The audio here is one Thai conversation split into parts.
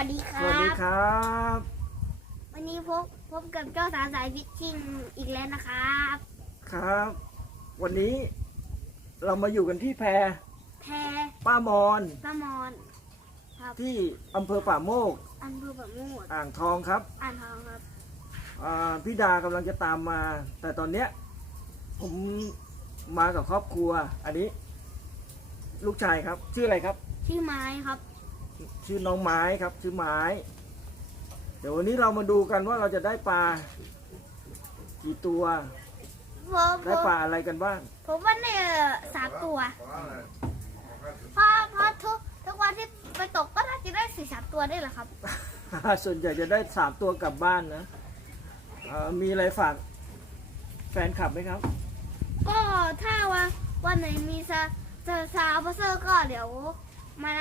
วัสดีคสวัสรัดีบ ครับ วันนี้พบพบกับเจ้าสาวสายฟิชชิ่งอีกแล้วนะครับ ครับ วันนี้เรามาอยู่กันที่แพแพรป้ามอนป้ามอนครับที่อำเภอป่าโมกอำเภอปะมูดอ่างทองครับอ่านทองครับ อ่าพี่ดากำลังจะตามมา แต่ตอนเนี้ยผมมากับครอบครัว อันนี้ ลูกชายครับ ชื่ออะไรครับ ชื่อไม้ครับ ชื่อน้องไม้ครับ ชื่อไม้ เดี๋ยววันนี้เรามาดูกันว่าเราจะได้ปลากี่ตัว ผมผได้มปลาอะไรกันบ้าง ผมว่าเนี่ยสามตัวเพราะเพราะทุกทุกวันที่ไปตกก็น่าจะได้สี่สามตัวได้แหละครับ ส่วนใหญ่จะได้สามตัวกลับบ้านนะเอ่อมีอะไรฝากแฟนคลับไหมครับ ก็ถ้าว่าวันไหนมีซาซาซาเปอร์เซอร์ก็เดี๋ยวมา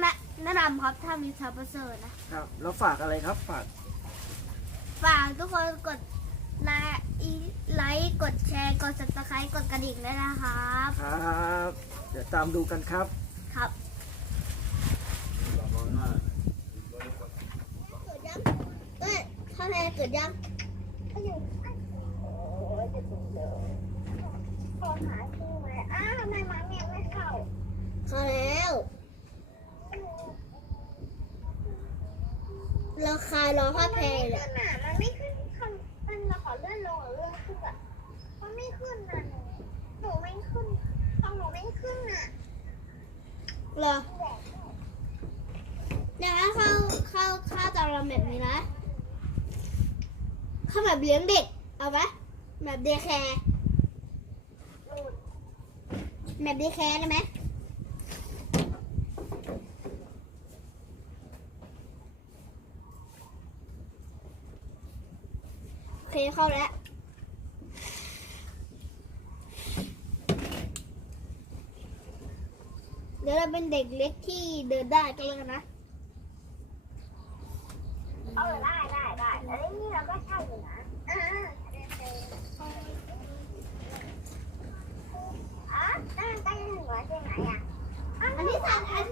แนะแนะนำครับถ้ามีซาเปอร์เซอร์นะครับ แล้วฝากอะไรครับฝากฝากทุกคนกดไลค์ไลค์กดแชร์กด subscribe กดกระดิ่งด้วยนะครับ ครับเดี๋ยวตามดูกันครับ ครับเกิดยังเอ้ยข้าวแพรเกิดยังขอหาชื่อไหมอ้าวทำไมมันยังไม่เข้าเข้าแล้ว ราคายรอข้าวแพรเลยขึ้นอะมันไม่ขึ้นคำมันเราขอเลื่อนลงหรือเลื่อนขึ้นอะมันไม่ขึ้นอะหนูหนูไม่ขึ้นของหนูไม่ขึ้นอะเหรอเดี๋ยวนะเข้าเข้าเข้าตารางแบบนี้นะเข้าแบบเลี้ยงเด็กเอาไหมแบบเดย์แคร์แบบเดย์แคร์ได้ไหม เคเข้าแล้วเดี๋ยวเราเป็นเด็กเล็กที่เดินได้ก็แล้วกันนะเออได้ได้ได้แล้วนี่เราก็ใช่อยู่นะอ่าอะได้ได้ถึงแล้วใช่ไหมอะอันที่สามอัน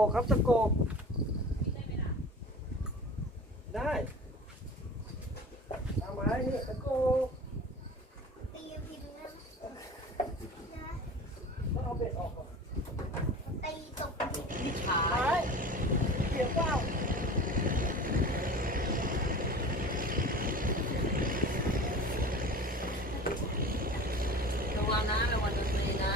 กกครับตะโกกได้เอาไม้นี่ตะโกกตีพิมพ์นะต้องเอาเบ็ดออกก่อนตีตกพิมพ์มิจฉาไม้เสียงเปล่า ระวังนะระวังดนตรีนะ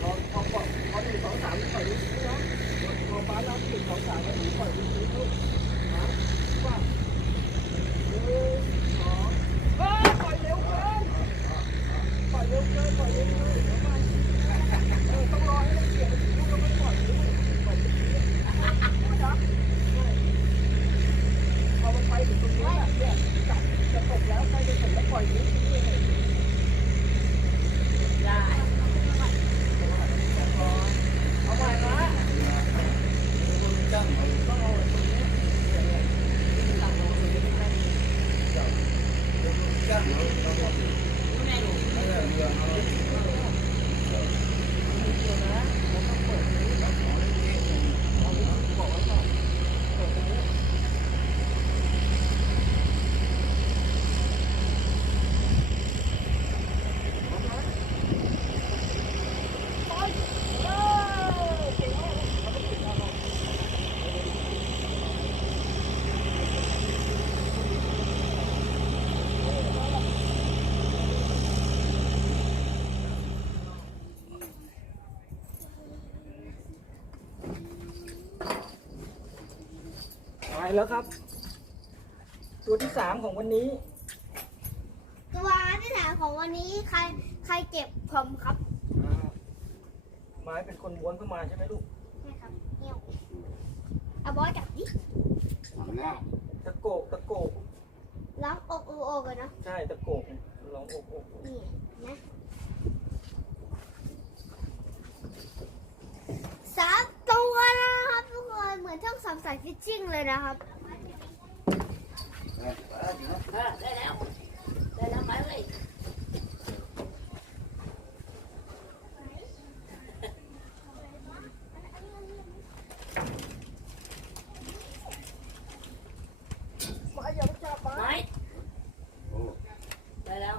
พอพอพอพอได้ ถึงตรงนี้น่ะ เนี่ยจะตกแล้วใกล้จะตกแล้วปล่อยนี้ ได้ เอาใหม่มาต้องเอาตรงนี้ ไปแล้วครับ ตัวที่สามของวันนี้ ตัวที่ถามของวันนี้ใครใครเก็บผมครับอ่าไม้เป็นคนม้วนเข้ามาใช่ไหมลูกนี่ครับเงี้ยวเอาบอสจับดิตะโกกตะโกกล้างอกอูโอกันเนาะใช่ตะโกกลองอกอกนี่นะสามตัวนะครับทุกคนเหมือนช่องสามสาย ฟิชชิ่งเลยนะครับ ได้แล้ว ได้แล้วไปเลย ไม้อย่าไปจับไม้ ไม้ได้แล้ว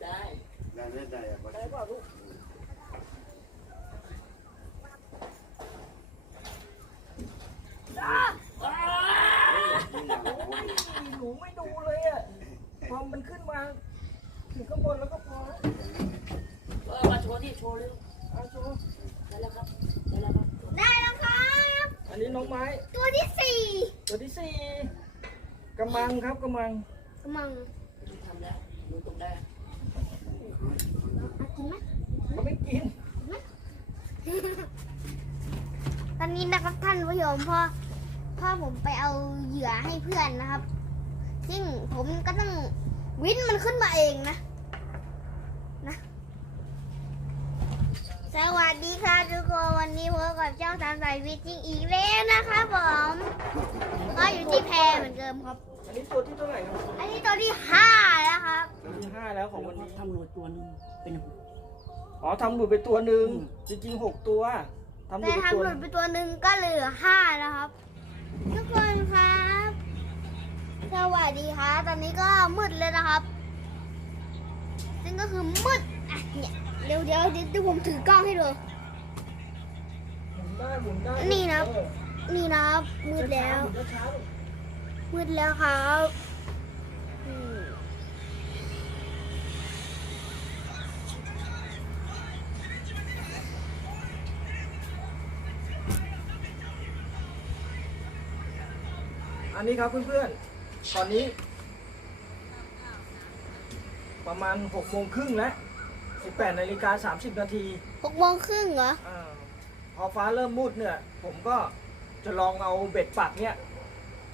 ได้ ได้ป่ะลูก อ้าว หนูไม่ดูเลยอะพอมันขึ้นมาถึงข้างบนแล้วก็พอแล้วเออมาโชว์ที่โชว์เร็วเอาโชว์ได้แล้วครับได้แล้วครับ ได้แล้วครับ อันนี้น้องไม้ ตัวที่สี่ตัวที่สี่กำมังครับกำมังกำลังทำแล้วดูตรงได้ เอากินไหม เขาไม่กิน ตอนนี้นะครับท่านผู้ชมพ่อพ่อผมไปเอาเหยื่อให้เพื่อนนะครับ ซึ่งผมก็ต้องวินมันขึ้นมาเองนะนะสวัสดีค่ะทุกคนวันนี้พบกับเจ้าสามสายวิทย์จริงอีกแล้วนะครับผมก็อยู่ที่แพเหมือนเดิมครับ อันนี้ตัวที่เท่าไหร่ครับอันนี้ตัวที่ห้าแล้วครับตัวที่ห้าแล้วของวันนี้ทำหนวดตัวนึงเป็น อ๋อทำหลุดไปตัวหนึ่งจริงๆหกตัวทำหลุแต่ดไปตัวทำหลุดไปตัวหนึ่งก็เหลือห้าแล้วครับ ทุกคนครับ สวัสดีครับตอนนี้ก็มืดเลยนะครับ ซึ่งก็คือมืดอะเนี่ยเดี๋ยวเดี๋ยวเดี๋ยวผมถือกล้องให้ดู นี่นะนี่นะครับมืดแล้ว มืดแล้วครับ อันนี้ครับเพื่อนๆ ตอนนี้ ประมาณ6โมงครึ่งแล้ว18นาฬิกา30นาทีหกโมงครึ่งเหรออาพอฟ้าเริ่มมืดเนี่ย ผมก็จะลองเอาเบ็ดปักเนี่ย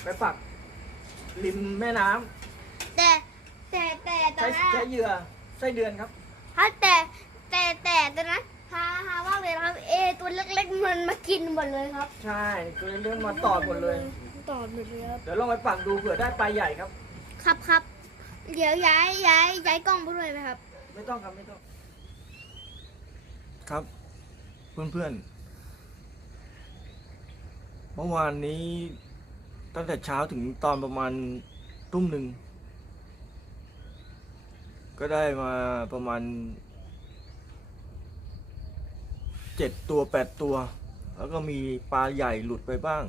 ไปปักริมแม่น้ำแต่แต่แต่ตอใช้นนั้นใช้เหยื่อไส้เดือนครับ ฮะแต่แต่แต่ตอนนั้นฮาฮามากเลยนะครับเอตัวเล็กๆมันมากินหมดเลยครับ ใช่ตัวเลื่อนมาตอดหมดเลย ตอดหมดเลยครับเดี๋ยวลองไปปักดูเผื่อได้ปลาใหญ่ครับ ครับครับเดี๋ยวย้ายย้ายย้ายกล้องไปด้วยไหมครับ ไม่ต้องครับไม่ต้อง ครับ เพื่อนๆเมื่อวานนี้ตั้งแต่เช้าถึงตอนประมาณทุ่มหนึ่ง ก็ได้มาประมาณเจ็ดตัวแปดตัว แล้วก็มีปลาใหญ่หลุดไปบ้าง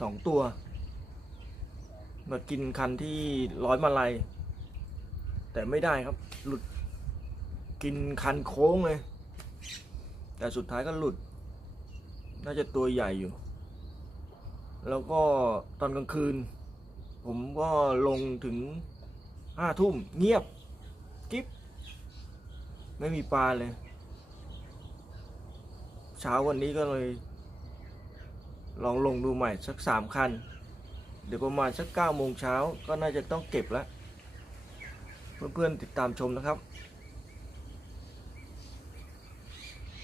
สองตัว มากินคันที่ร้อยมาลัย แต่ไม่ได้ครับ หลุดกินคันโค้งเลย แต่สุดท้ายก็หลุด น่าจะตัวใหญ่อยู่ แล้วก็ตอนกลางคืน ผมก็ลงถึงห้าทุ่มเงียบ กิ๊บ ไม่มีปลาเลย เช้าวันนี้ก็เลย ลองลงดูใหม่สักสามคัน เดี๋ยวประมาณสักเก้าโมงเช้าก็น่าจะต้องเก็บแล้ว เพื่อนๆติดตามชมนะครับ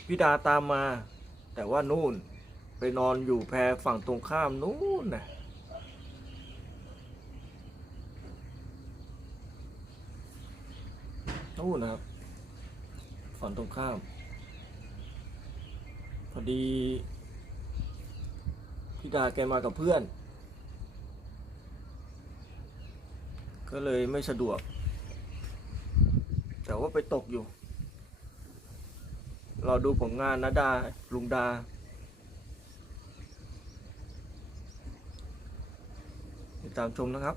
พี่ดาตามมา แต่ว่านู่นไปนอนอยู่แพฝั่งตรงข้ามนู่นนะนู่นนะครับ ฝั่งตรงข้าม พอดี พี่ดาแกมากับเพื่อน ก็เลยไม่สะดวก แต่ว่าไปตกอยู่ เราดูผลงานนะดาลุงดา ติดตามชมนะครับ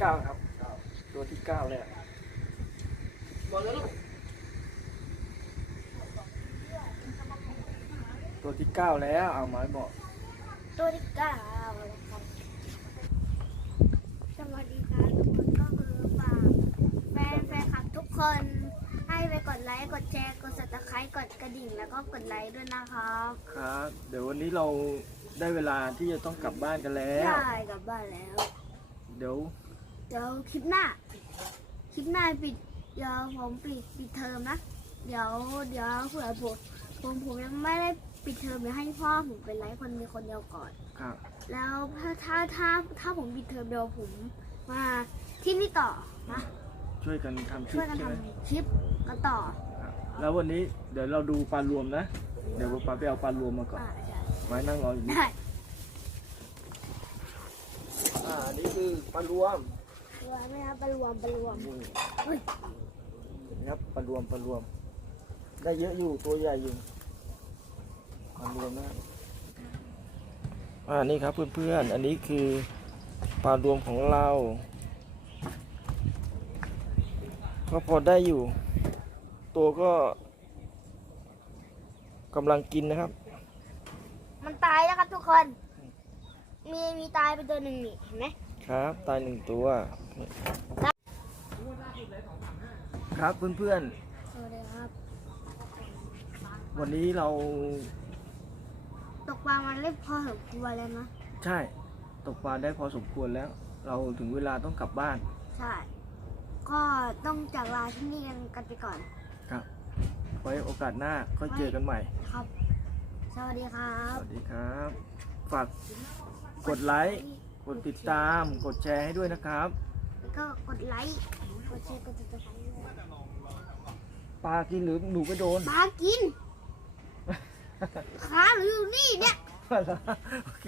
เก้าครับ ตัวที่เก้าเลยตัวที่เก้าแล้วเอาไม้บอก ตัวที่เก้านะครับสวัสดีครับทุกคนก็คือฝากแฟนแฟนคลับทุกคนให้ไปกดไลค์กดแชร์กดสับสไครต์กดกระดิ่งแล้วก็กดไลค์ด้วยนะครับครับเดี๋ยววันนี้เราได้เวลาที่จะต้องกลับบ้านกันแล้ว ได้กลับบ้านแล้ว เดี๋ยว เดี๋ยวคลิปหน้า คลิปหน้าปิด เดี๋ยวผมปิดปิดเทอมนะ เดี๋ยวเดี๋ยวเผื่อผมผมผมยังไม่ได้ปิดเทอมเดี๋ยวให้พ่อผมไปไลฟ์คนมีคนเดียวก่อน ครับ แล้วถ้าถ้าถ้าถ้าผมปิดเทอมเดี๋ยวผมมาที่นี่ต่อนะช่วยกันทำคลิช่ปวยกันใช่ไหมทำคลิปกันต่อครับแล้ววันนี้เดี๋ยวเราดูปลารวมนะ เดี๋ยวปลาไปเอาปลารวมมาก่อน อ่าใช่ไม้นั่งรออยู่นี่ได้ อ่าอันนี้คือปลารวมร วมไหมครับไปรวมไปรวมนี่เฮ้ยนะครับปลารวมปลารวม ได้เยอะอยู่ตัวใหญ่อยู่ปลารวมนะครับอ่านี่ครับเพื่อนๆ อันนี้คือปลารวมของเราก็พอได้อยู่ ตัวก็กำลังกินนะครับ มันตายแล้วครับทุกคน มีมีตายไปตัวหนึ่งนี่เห็นไหม ครับ ตายหนึ่งตัว ครับเพื่อนสวัสดีครับ ๆ วันนี้เราตกปลามันเล็กพอสมควรแล้วนะใช่ตกปลาได้พอสมควรแล้ว เราถึงเวลาต้องกลับบ้าน ใช่ ก็ต้องจากลาที่นี่กันกันไปก่อนครับ ไว้โอกาสหน้าค่อยเจอกันใหม่ครับ สวัสดีครัสบ วัสดีครับ ฝากกดไลค์ กดติดตามกดแชร์ให้ด้วยนะครับ แล้วก็กดไลค์กดแชร์กดติดตามปลากินหรือหนูก็โดน ปลากิน ขาหรืออยู่นี่เนี่ยโอเค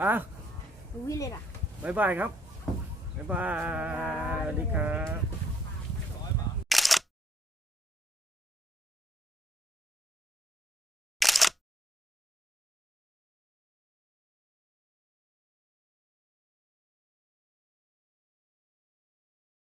อะดูวิเลยล่ะ บ๊ายบายครับ บ๊ายบาย สวัสดีครับ